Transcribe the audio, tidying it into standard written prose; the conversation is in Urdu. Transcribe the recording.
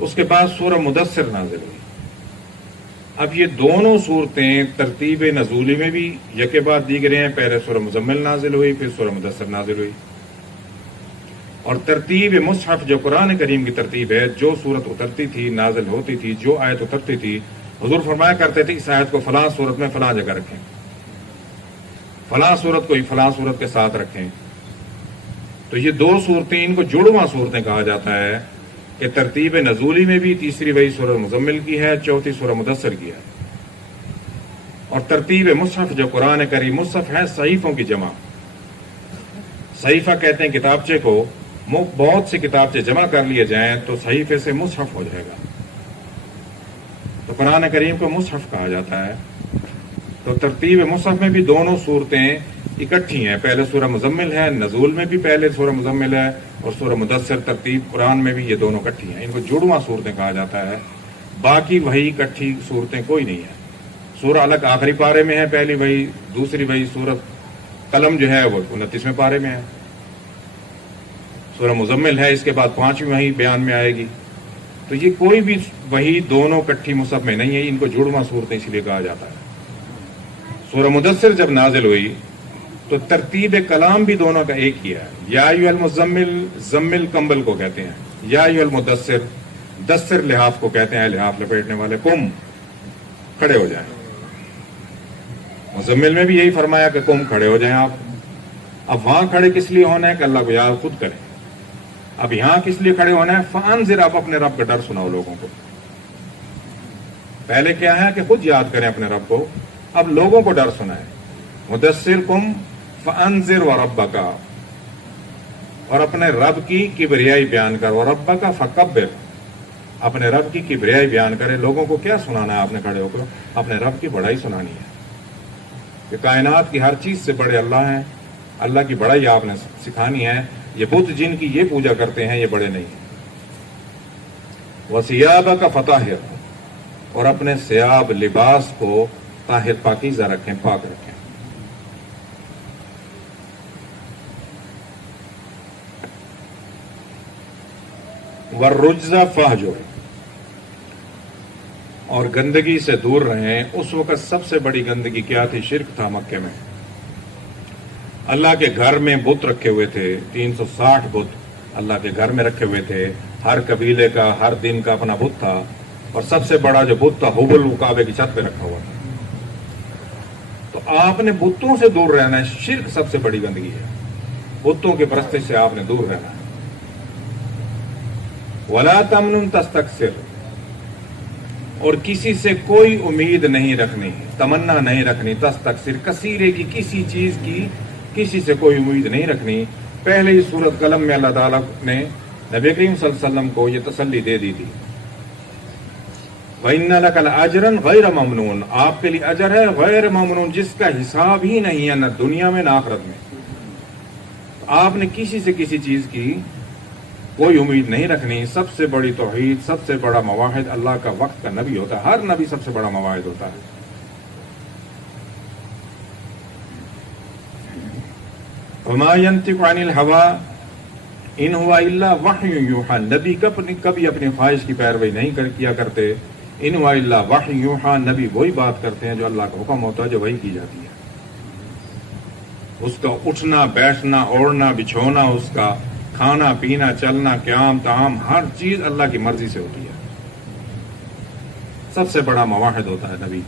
اس کے بعد سورہ مدثر نازل ہوئی۔ اب یہ دونوں صورتیں ترتیب نزولی میں بھی یکے بعد دیگرے ہیں، پہلے سورہ مزمل نازل ہوئی، پھر سورہ مدثر نازل ہوئی۔ اور ترتیب مصحف جو قرآن کریم کی ترتیب ہے، جو صورت اترتی تھی نازل ہوتی تھی، جو آیت اترتی تھی، حضور فرمایا کرتے تھے اس آیت کو فلاں صورت میں فلاں جگہ رکھیں، فلاں صورت کو فلاں صورت کے ساتھ رکھیں۔ تو یہ دو صورتیں، ان کو جڑواں صورتیں کہا جاتا ہے کہ ترتیب نزولی میں بھی تیسری وہی سورہ مزمل کی ہے، چوتھی سورہ مدثر کی ہے۔ اور ترتیب مصحف جو قرآن کریم، مصحف ہے صحیفوں کی جمع، صحیفہ کہتے ہیں کتابچے کو، بہت سے کتابچے جمع کر لیے جائیں تو صحیفے سے مصحف ہو جائے گا، تو قرآن کریم کو مصحف کہا جاتا ہے۔ تو ترتیب مصحف میں بھی دونوں صورتیں اکٹھی ہیں، پہلے سورہ مزمل ہے، نزول میں بھی پہلے سورہ مزمل ہے، اور سورہ مدثر ترتیب قرآن میں بھی یہ دونوں اکٹھی ہیں، ان کو جڑواں صورتیں کہا جاتا ہے۔ باقی وہی اکٹھی صورتیں کوئی نہیں ہے۔ سورہ الگ آخری پارے میں ہے، پہلی وہی، دوسری وہی سورت قلم جو ہے وہ 29ویں پارے میں ہے، سورہ مزمل ہے اس کے بعد 5ویں وہی بیان میں آئے گی۔ تو یہ کوئی بھی وہی دونوں کٹھی مصحف میں نہیں ہے، ان کو جڑواں صورتیں اس لیے کہا جاتا ہے۔ سورہ مدثر جب نازل ہوئی تو ترتیب کلام بھی دونوں کا ایک ہی ہے۔ یا ایھا المزمل، زمل کمبل کو کہتے ہیں، یا ایھا المدثر، دثر لحاف کو کہتے ہیں، لحاف لپیٹنے والے، قم، کھڑے ہو جائیں۔ مزمل میں بھی یہی فرمایا کہ قم، کھڑے ہو جائیں آپ۔ اب وہاں کھڑے کس لیے ہونا ہے کہ اللہ کو یاد خود کریں۔ اب یہاں کس لیے کھڑے ہونا ہے؟ فانذر، آپ اپنے رب کا ڈر سناؤ لوگوں کو۔ پہلے کیا ہے کہ خود یاد کریں اپنے رب کو، اب لوگوں کو ڈر سنائیں۔ مدثر قم فانذر وربک، اور اپنے رب کی کبریائی بیان کر، وربک فکبر، اپنے رب کی کبریائی بیان کرے۔ لوگوں کو کیا سنانا ہے آپ نے کھڑے ہو کر؟ اپنے رب کی بڑائی سنانی ہے کہ کائنات کی ہر چیز سے بڑے اللہ ہیں، اللہ کی بڑائی آپ نے سکھانی ہے۔ یہ بت جن کی یہ پوجا کرتے ہیں یہ بڑے نہیں ہیں۔ وَثِيَابَكَ فَطَهِّرْ، اور اپنے ثیاب لباس کو طاہر پاکیزہ رکھیں، پاک رکھیں۔ وَالرُّجْزَ فَاهْجُرْ، اور گندگی سے دور رہیں۔ اس وقت سب سے بڑی گندگی کیا تھی؟ شرک تھا مکے میں۔ اللہ کے گھر میں بت رکھے ہوئے تھے، 360 بت اللہ کے گھر میں رکھے ہوئے تھے، ہر قبیلے کا ہر دن کا اپنا بت تھا، اور سب سے بڑا جو بت تھا ہبل، وہ کعبے کی چھت پہ رکھا ہوا تھا۔ تو آپ نے بتوں سے دور رہنا ہے، شرک سب سے بڑی گندگی ہے، بتوں کے پرستش سے آپ نے دور رہنا ہے۔ وَلَا تَمْنُنْ تَسْتَكْثِرْ، اور کسی سے کوئی امید نہیں رکھنی، تمنا نہیں رکھنی، تستکثر، کثیرے کی، کسی چیز کی کسی سے کوئی امید نہیں رکھنی۔ پہلے ہی سورۃ قلم میں اللہ تعالیٰ نے نبی کریم صلی اللہ علیہ وسلم کو یہ تسلی دے دی تھی، وَإِنَّ لَكَ لَأَجْرًا غَيْرَ مَمْنُونٍ، آپ کے لیے اجر ہے غیر ممنون، جس کا حساب ہی نہیں ہے، نہ دنیا میں نہ آخرت میں۔ آپ نے کسی سے کسی چیز کی کوئی امید نہیں رکھنی۔ سب سے بڑی توحید، سب سے بڑا مواحد اللہ کا وقت کا نبی ہوتا ہے، ہر نبی سب سے بڑا مواحد ہوتا ہے۔ وَمَا يَنطِقُ عَنِ الْهَوَىٰ إِنْ هُوَ إِلَّا وَحْيٌ يُوحَىٰ، نبی کبھی اپنی خواہش کی پیروی نہیں کیا کرتے۔ إِنْ هُوَ إِلَّا وَحْيٌ يُوحَىٰ، نبی وہی بات کرتے ہیں جو اللہ کا حکم ہوتا ہے، جو وحی کی جاتی ہے۔ اس کا اٹھنا بیٹھنا، اوڑھنا بچھونا، اس کا کھانا پینا، چلنا، قیام طعام، ہر چیز اللہ کی مرضی سے ہوتی ہے۔ سب سے بڑا مواحد ہوتا ہے نبی۔